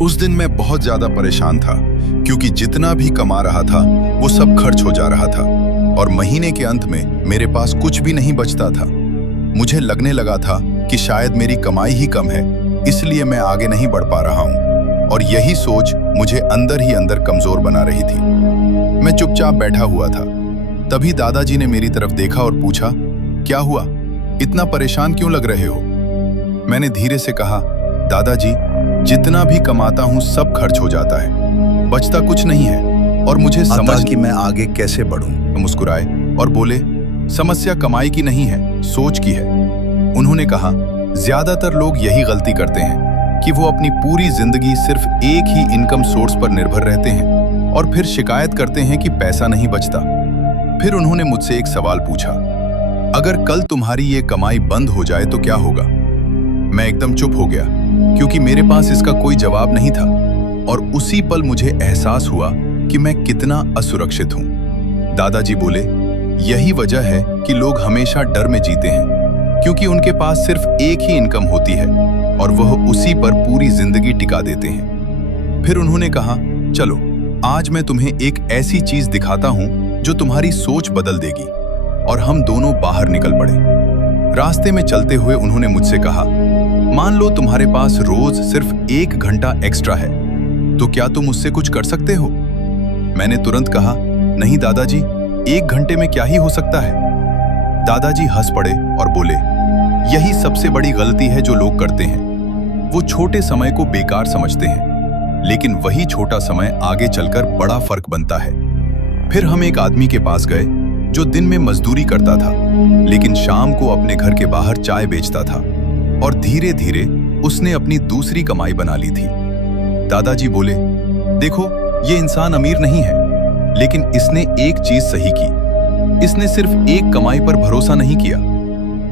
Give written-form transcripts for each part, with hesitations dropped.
उस दिन मैं बहुत ज्यादा परेशान था क्योंकि जितना भी कमा रहा था वो सब खर्च हो जा रहा था और महीने के अंत में मेरे पास कुछ भी नहीं बचता था। मुझे लगने लगा था कि शायद मेरी कमाई ही कम है, इसलिए मैं आगे नहीं बढ़ पा रहा हूँ और यही सोच मुझे अंदर ही अंदर कमजोर बना रही थी। मैं चुपचाप बैठा हुआ था। तभी दादाजी ने मेरी तरफ देखा और पूछा, क्या हुआ, इतना परेशान क्यों लग रहे हो? मैंने धीरे से कहा, दादाजी, जितना भी कमाता हूँ सब खर्च हो जाता है, बचता कुछ नहीं है और मुझे समझ कि मैं आगे कैसे बढ़ूं। मुस्कुराए और बोले, समस्या कमाई की नहीं है, सोच की है। उन्होंने कहा, ज्यादातर लोग यही गलती करते हैं कि वो अपनी पूरी जिंदगी सिर्फ एक ही इनकम सोर्स पर निर्भर रहते हैं और फिर शिकायत करते हैं कि पैसा नहीं बचता। फिर उन्होंने मुझसे एक सवाल पूछा, अगर कल तुम्हारी ये कमाई बंद हो जाए तो क्या होगा? मैं एकदम चुप हो गया क्योंकि मेरे पास इसका कोई जवाब नहीं था और उसी पल मुझे एहसास हुआ कि मैं कितना असुरक्षित हूं। दादाजी बोले, यही वजह है कि लोग हमेशा डर में जीते हैं क्योंकि उनके पास सिर्फ एक ही इनकम होती है और वह उसी पर पूरी जिंदगी टिका देते हैं। फिर उन्होंने कहा, चलो आज मैं तुम्हें एक ऐसी चीज दिखाता हूं जो तुम्हारी सोच बदल देगी। और हम दोनों बाहर निकल पड़े। रास्ते में चलते हुए उन्होंने मुझसे कहा, मान लो तुम्हारे पास रोज सिर्फ 1 घंटा एक्स्ट्रा है, तो क्या तुम उससे कुछ कर सकते हो? मैंने तुरंत कहा, नहीं दादाजी, 1 घंटे में क्या ही हो सकता है? दादाजी हंस पड़े और बोले, यही सबसे बड़ी गलती है जो लोग करते हैं। वो छोटे समय को बेकार समझते हैं, लेकिन वही छोटा समय आगे चलकर बड़ा फर्क बनता है। फिर हम एक आदमी के पास गए जो दिन में मजदूरी करता था, लेकिन शाम को अपने घर के बाहर चाय बेचता था और धीरे धीरे उसने अपनी दूसरी कमाई बना ली थी। दादाजी बोले, देखो, ये इंसान अमीर नहीं है, लेकिन इसने एक चीज सही की, इसने सिर्फ एक कमाई पर भरोसा नहीं किया।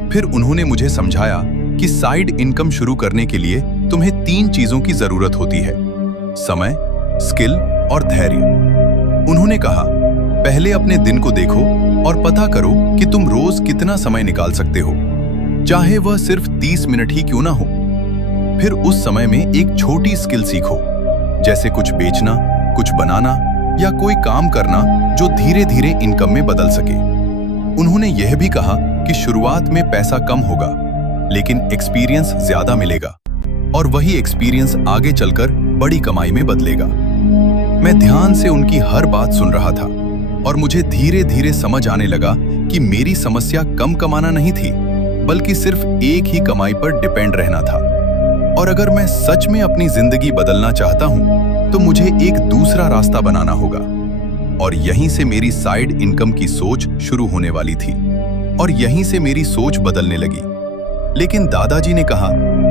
फिर उन्होंने मुझे समझाया कि साइड इनकम शुरू करने के लिए तुम्हें 3 चीजों की जरूरत होती है, समय, स्किल और धैर्य। उन्होंने कहा, पहले अपने दिन को देखो और पता करो कि तुम रोज कितना समय निकाल सकते हो, चाहे वह सिर्फ 30 मिनट ही क्यों ना हो। फिर उस समय में एक छोटी स्किल सीखो, जैसे कुछ बेचना, कुछ बनाना या कोई काम करना जो धीरे धीरे इनकम में बदल सके। उन्होंने यह भी कहा कि शुरुआत में पैसा कम होगा, लेकिन एक्सपीरियंस ज्यादा मिलेगा और वही एक्सपीरियंस आगे चलकर बड़ी कमाई में बदलेगा। मैं ध्यान से उनकी हर बात सुन रहा था और मुझे धीरे धीरे समझ आने लगा कि मेरी समस्या कम कमाना नहीं थी, बल्कि सिर्फ एक ही कमाई पर डिपेंड रहना था। और अगर मैं सच में अपनी जिंदगी बदलना चाहता हूं, तो मुझे एक दूसरा रास्ता बनाना होगा। और यहीं से मेरी साइड इनकम की सोच शुरू होने वाली थी और यहीं से मेरी सोच बदलने लगी। लेकिन दादाजी ने कहा,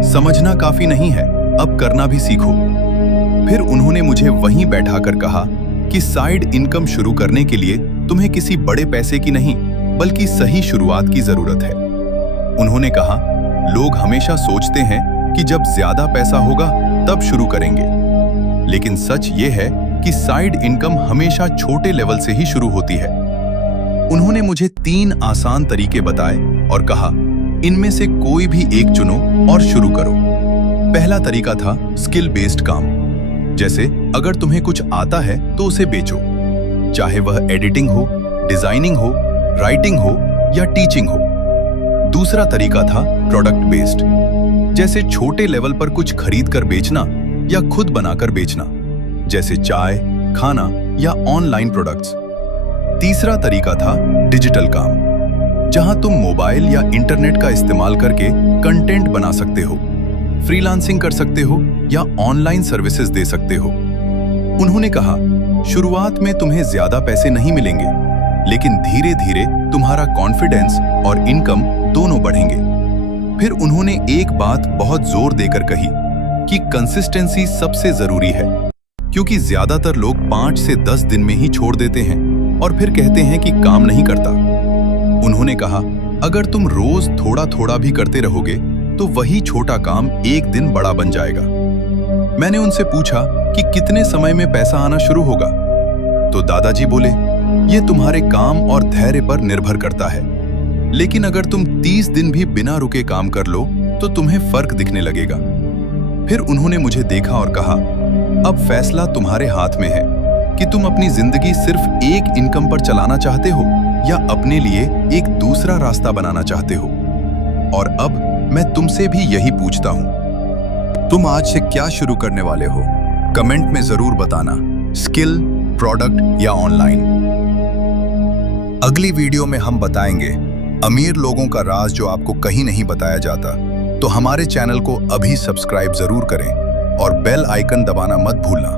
समझना काफी नहीं है, अब करना भी सीखो। फिर उन्होंने मुझे वहीं बैठाकर कहा कि साइड इनकम शुरू करने के लिए तुम्हें किसी बड़े पैसे की नहीं, बल्कि सही शुरुआत की जरूरत है। उन्होंने कहा, लोग हमेशा सोचते हैं कि जब ज्यादा पैसा होगा तब शुरू करेंगे, लेकिन सच ये है कि साइड इनकम हमेशा छोटे लेवल से ही शुरू होती है। उन्होंने मुझे 3 आसान तरीके बताए और कहा, इनमें से कोई भी एक चुनो और शुरू करो। पहला तरीका था स्किल बेस्ड काम, जैसे अगर तुम्हें कुछ आता है तो उसे बेचो, चाहे वह एडिटिंग हो, डिजाइनिंग हो, राइटिंग हो या टीचिंग हो। दूसरा तरीका था प्रोडक्ट बेस्ड, जैसे छोटे लेवल पर कुछ खरीद कर बेचना या खुद बनाकर बेचना, जैसे चाय, खाना या ऑनलाइन प्रोडक्ट्स। तीसरा तरीका था डिजिटल काम, जहां तुम मोबाइल या इंटरनेट का इस्तेमाल करके कंटेंट बना सकते हो, फ्रीलांसिंग कर सकते हो या ऑनलाइन सर्विसेज दे सकते हो। उन्होंने कहा, शुरुआत में तुम्हें ज्यादा पैसे नहीं मिलेंगे, लेकिन धीरे धीरे तुम्हारा कॉन्फिडेंस और इनकम दोनों बढ़ेंगे। फिर उन्होंने एक बात बहुत जोर देकर कही कि कंसिस्टेंसी सबसे जरूरी है, क्योंकि ज्यादातर लोग 5 से 10 दिन में ही छोड़ देते हैं और फिर कहते हैं कि काम नहीं करता। उन्होंने कहा, अगर तुम रोज थोड़ा थोड़ा भी करते रहोगे तो वही छोटा काम एक दिन बड़ा बन जाएगा। मैंने उनसे पूछा कि कितने समय में पैसा आना शुरू होगा, तो दादाजी बोले, ये तुम्हारे काम और धैर्य पर निर्भर करता है, लेकिन अगर तुम 30 दिन भी बिना रुके काम कर लो तो तुम्हें फर्क दिखने लगेगा। फिर उन्होंने मुझे देखा और कहा, अब फैसला तुम्हारे हाथ में है कि तुम अपनी जिंदगी सिर्फ एक इनकम पर चलाना चाहते हो या अपने लिए एक दूसरा रास्ता बनाना चाहते हो। और अब मैं तुमसे भी यही पूछता हूं, तुम आज से क्या शुरू करने वाले हो? कमेंट में जरूर बताना, स्किल, प्रोडक्ट या ऑनलाइन। अगली वीडियो में हम बताएंगे अमीर लोगों का राज जो आपको कहीं नहीं बताया जाता। तो हमारे चैनल को अभी सब्सक्राइब जरूर करें और बेल आइकन दबाना मत भूलना।